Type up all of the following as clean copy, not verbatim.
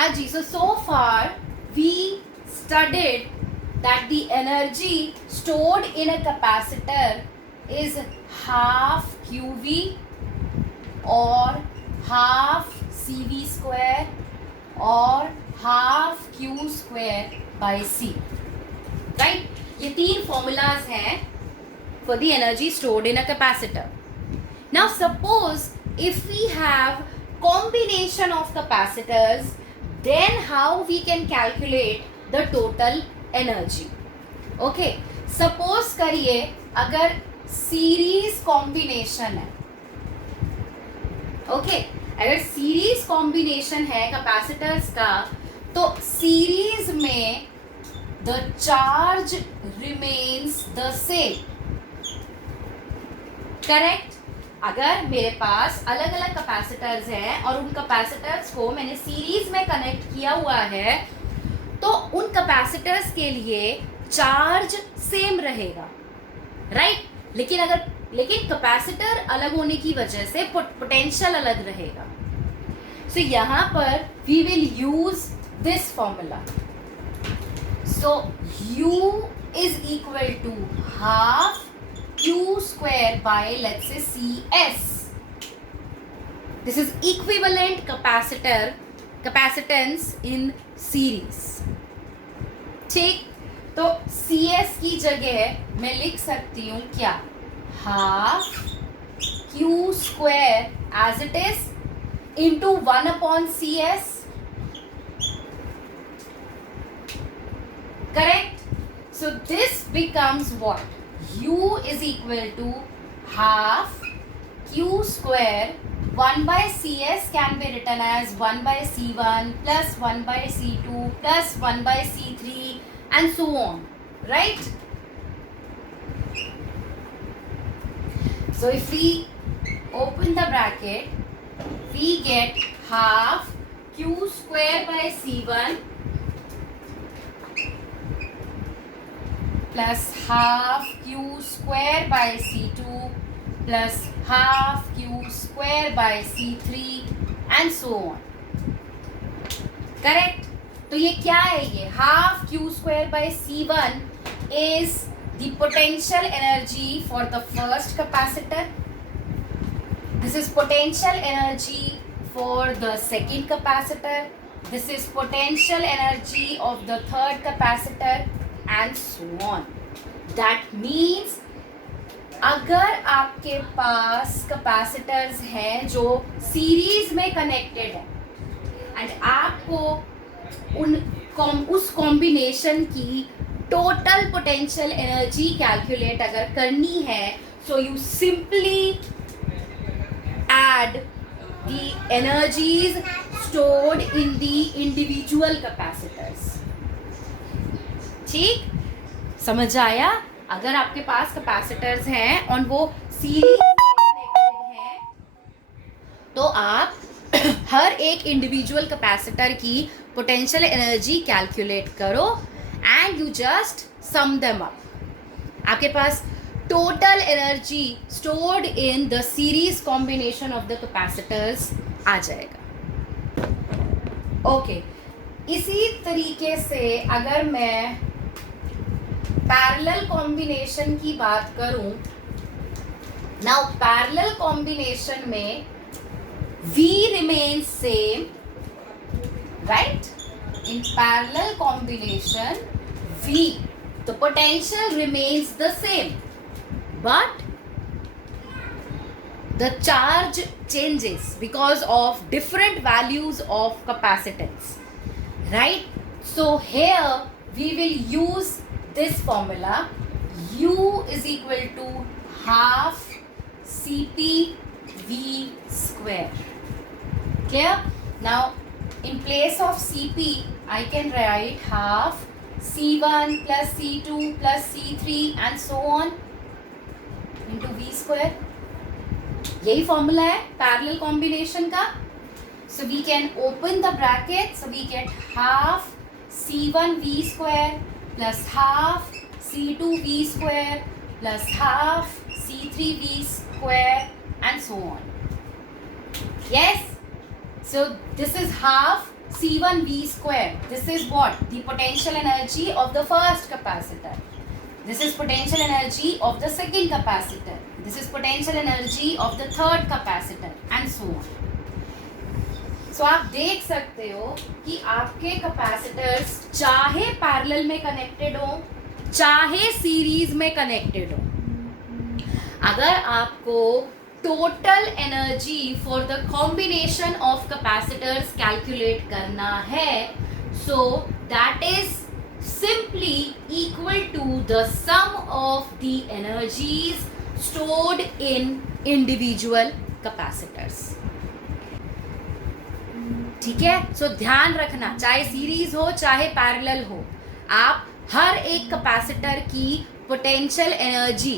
Haji, so far we studied that the energy stored in a capacitor is half QV or half CV square or half Q square by C. Right? ये तीन formulas हैं for the energy stored in a capacitor. Now suppose if we have combination of capacitors, then how we can calculate the total energy. Okay, suppose करिए अगर series combination है, okay, अगर series combination है capacitors का, तो series में the charge remains the same. Correct? अगर मेरे पास अलग अलग कैपेसिटर्स हैं और उन कैपेसिटर्स को मैंने सीरीज में कनेक्ट किया हुआ है, तो उन कैपेसिटर्स के लिए चार्ज सेम रहेगा, राइट? लेकिन कैपेसिटर अलग होने की वजह से पोटेंशियल अलग रहेगा. सो यहाँ पर we will use this formula. So U is equal to half Q square by, let's say, CS. This is equivalent capacitance in series. ठीक, तो CS की जगह मैं लिख सकती हूँ क्या? Half Q square as it is into 1 upon CS. Correct? So this becomes what? U is equal to half Q square. 1 by CS can be written as 1 by C1 plus 1 by C2 plus 1 by C3 and so on, right? So if we open the bracket, we get half Q square by C1 plus half Q square by C2 plus half Q square by C3 and so on. Correct? तो ये क्या है? ये half Q square by C1 is the potential energy for the first capacitor. This is potential energy for the second capacitor. This is potential energy of the third capacitor and so on. That means अगर आपके पास capacitors हैं जो series में connected है and आपको उस combination की total potential energy calculate अगर करनी है, so you simply add the energies stored in the individual capacitors. ठीक, समझ आया? अगर आपके पास कैपेसिटर्स हैं और वो सीरीज में कनेक्टेड हैं, तो आप हर एक इंडिविजुअल कैपेसिटर की पोटेंशियल एनर्जी कैलकुलेट करो and you just sum them up. आपके पास total energy stored in the series combination of the capacitors आ जाएगा. ओके, इसी तरीके से अगर मैं पैरेलल कॉम्बिनेशन की बात करूं, नाउ पैरेलल कॉम्बिनेशन में V remains same, right? In parallel combination, V, the potential remains the same, but the charge changes because of different values of capacitance, right? So here we will use this formula. U is equal to half Cp V square. Clear? Now in place of Cp I can write half C1 plus C2 plus C3 and so on into V square. यही formula है parallel combination का. So we can open the bracket. So we get half C1 V square plus half C2 V square plus half C3 V square and so on. Yes? So this is half C1V square. This is what? The potential energy of the first capacitor. This is potential energy of the second capacitor. This is potential energy of the third capacitor and so on. So आप देख सकते हो कि आपके capacitors चाहे parallel में connected हो चाहे सीरीज में कनेक्टेड हो, अगर आपको total energy for the combination of capacitors calculate करना है, so that is simply equal to the sum of the energies stored in individual capacitors. ठीक है, सो ध्यान रखना, चाहे सीरीज हो चाहे पैरेलल हो, आप हर एक कैपेसिटर की पोटेंशियल एनर्जी,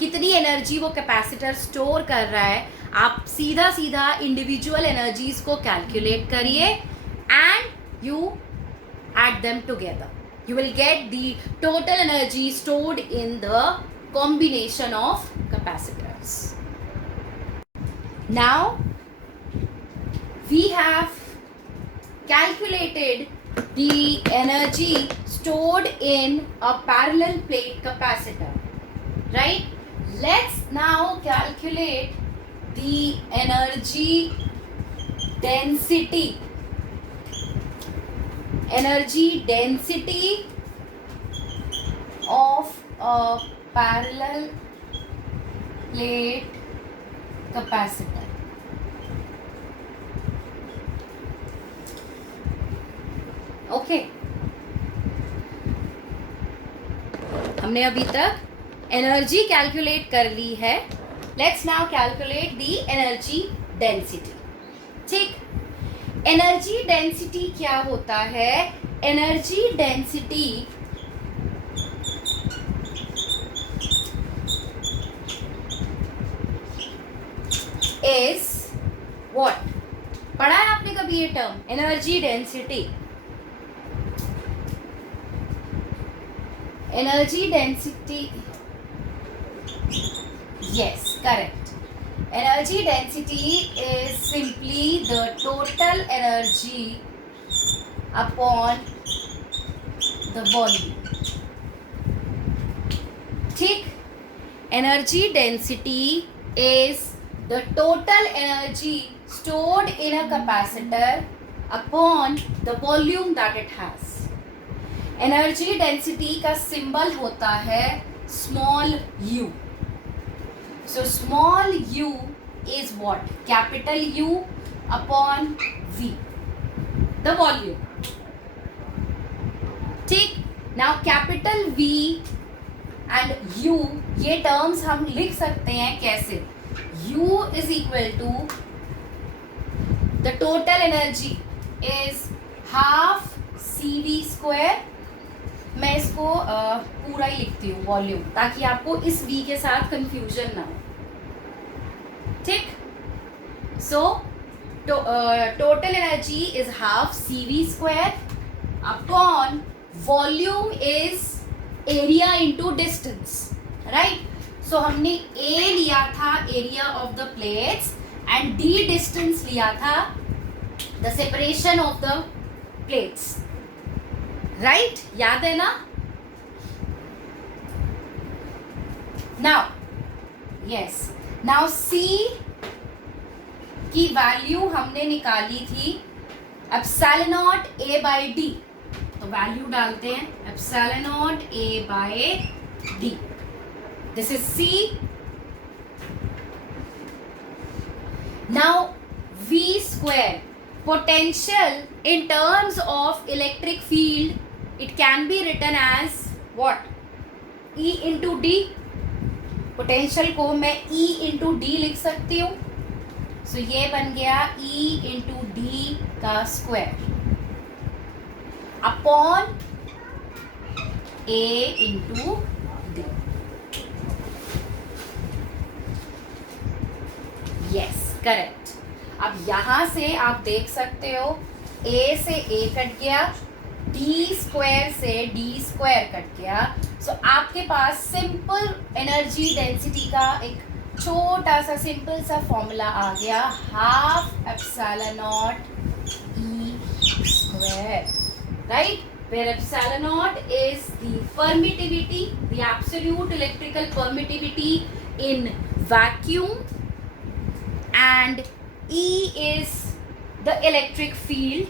कितनी एनर्जी वो कैपेसिटर स्टोर कर रहा है, आप सीधा सीधा इंडिविजुअल एनर्जीज को कैलकुलेट करिए and you add them together. You will get the total energy stored in the combination of capacitors. Now we have calculated the energy stored in a parallel plate capacitor, right? Let's now calculate the energy density. Energy density of a parallel plate capacitor. Okay, हमने अभी तक energy calculate कर ली है. Let's now calculate the energy density. ठीक, energy density क्या होता है? Energy density is what? पढ़ा है आपने कभी ये term, energy density? Energy density, yes, correct. Energy density is simply the total energy upon the volume. ठीक, energy density is the total energy stored in a capacitor upon the volume that it has. Energy density का symbol होता है small u. So small u is what? Capital U upon V, the volume. ठीक, now capital V and U, ये terms हम लिख सकते हैं कैसे? U is equal to the total energy is half CV square. मैं इसको पूरा ही लिखती हूँ वॉल्यूम, ताकि आपको इस V के साथ कंफ्यूजन ना हो. ठीक, so total energy is half CV square upon volume is area into distance, right? So हमने A लिया था area of the plates and D distance लिया था the separation of the plates, right? याद है ना? नाउ यस, नाउ C की value हमने निकाली थी epsilon naught A by D. तो वैल्यू डालते हैं epsilon naught A by D. This is C. Now V square, potential in terms of electric field, it can be written as what? E into D. Potential को मैं E into D लिख सकती हूँ. सो ये बन गया E into D का square upon A into D. Yes, correct. अब यहां से आप देख सकते हो A से A कट गया, D स्क्वायर से D स्क्वायर कट गया. सो आपके पास सिंपल एनर्जी डेंसिटी का एक छोटा सा सिंपल सा फॉर्मूला आ गया, half epsilon not E square, right? Where epsilon naught is the permittivity, the absolute electrical permittivity in vacuum, and E is the electric field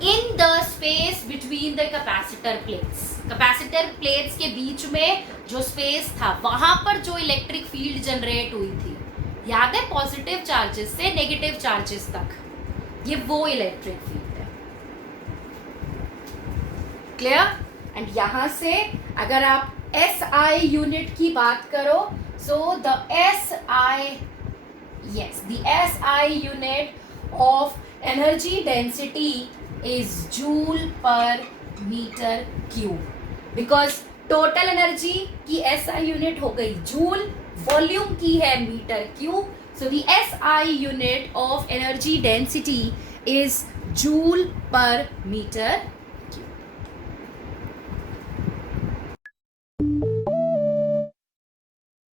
in the space between the capacitor plates. capacitor plates के बीच में जो space था वहां पर जो electric field generate हुई थी, याद है, पॉजिटिव चार्जेस से नेगेटिव चार्जेस तक, ये वो इलेक्ट्रिक फील्ड है. क्लियर? एंड यहां से अगर आप SI यूनिट की बात करो, सो the SI unit of energy density is joule per meter cube, because total energy की SI यूनिट हो गई जूल, वॉल्यूम की है metre cube, so the SI unit of energy density is joule per metre